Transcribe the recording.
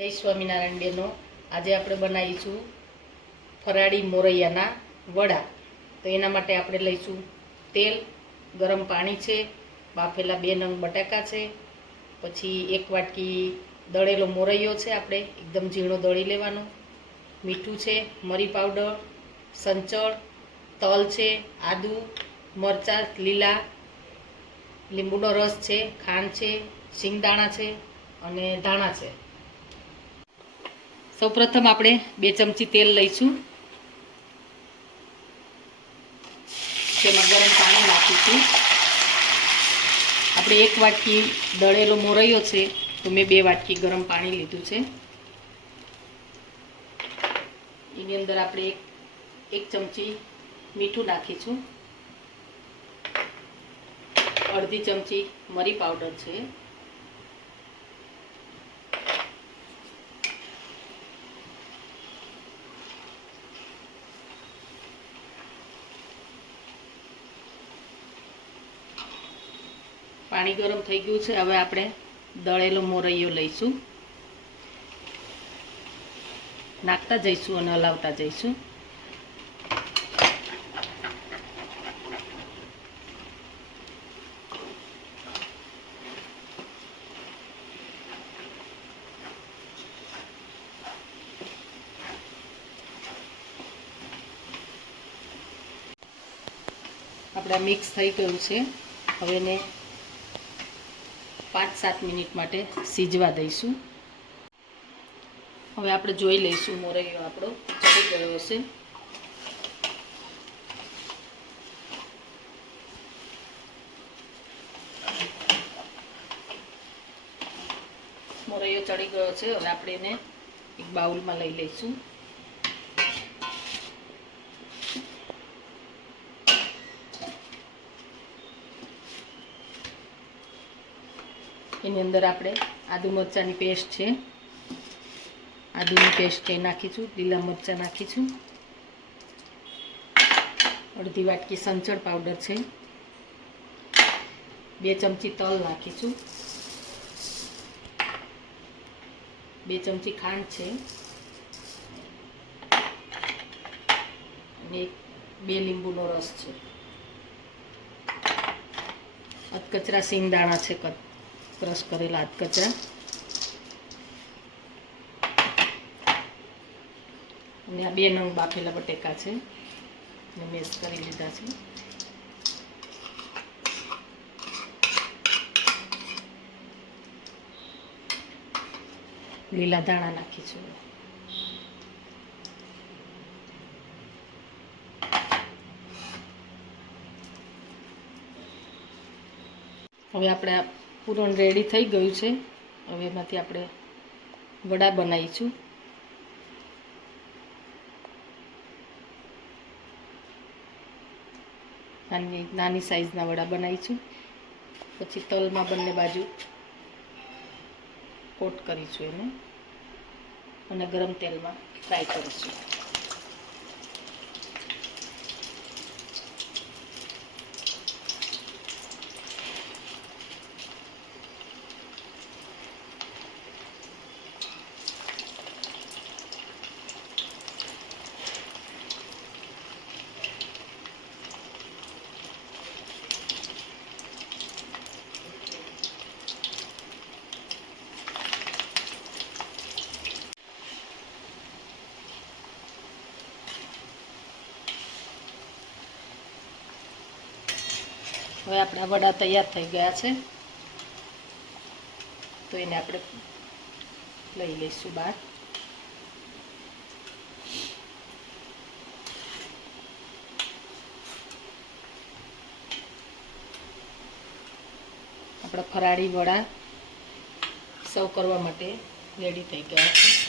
જય સ્વામિનારાયણ બેનો આજે આપણે બનાવીશું ફરાળી મોરૈયાના વડા. તો એના માટે આપણે લઈશું તેલ, ગરમ પાણી છે, બાફેલા બે નંગ બટાકા છે, પછી એક વાટકી દળેલો મોરૈયો છે આપણે, એકદમ ઝીણો દળી લેવાનો. મીઠું છે, મરી પાવડર, સંચળ, તલ છે, આદુ, મરચાં, લીલા, લીંબુનો રસ છે, ખાંડ છે, શિંગદાણા છે અને ધાણા છે. સૌપ્રથમ આપણે બે ચમચી તેલ લઈશું. તેમાં ગરમ પાણી નાખીશું. આપણે એક વાટકી દળેલો મોરૈયો છે, તો મેં બે વાટકી ગરમ પાણી લીધું છે. એની અંદર આપણે એક એક ચમચી મીઠું નાખીશું. અડધી ચમચી મરી પાવડર છે. પાણી ગરમ થઈ ગયું છે. હવે આપણે દળેલો મોરૈયો લઈશું. નાખતા જઈશું અને હલાવતા જઈશું. આપણે મિક્સ થઈ ગયું છે. હવે એને પાંચ સાત મિનિટ માટે સીજવા દઈશું. હવે આપણે જોઈ લઈશું મોરૈયો આપણો ચડી ગયો હશે. મોરૈયો ચડી ગયો છે, હવે આપણે એને એક બાઉલમાં લઈ લઈશું. એની અંદર આપણે આદુ મરચાંની પેસ્ટ છે. આદુની પેસ્ટ એ નાખીશું? લીલા મરચાં નાખીશું. અડધી વાટકી સંચળ પાવડર છે. બે ચમચી તલ નાખીશું. બે ચમચી ખાંડ છે. અને બે લીંબુનો રસ છે. અધકચરા સિંગદાણા છે કચ ક્રશ કરેલા કચરા. અને આ બે નંગ બાફેલા બટેકા છે. મેશ કરી લીધા છે. લીલા ધાણા નાખીશું હવે આપણે પૂરણ રેડી થઈ ગયું છે. હવે એમાંથી આપણે વડા બનાવીશું. નાની નાની સાઈઝના વડા બનાવીશું. પછી તલમાં બંને બાજુ કોટ કરીશું એને. અને ગરમ તેલમાં ફ્રાય કરીશું. હવે આપણા વડા તૈયાર થઈ ગયા છે. તો એને આપણે લઈ લઈશું બહાર. આપણા ફરાળી વડા સર્વ કરવા માટે રેડી થઈ ગયા છે.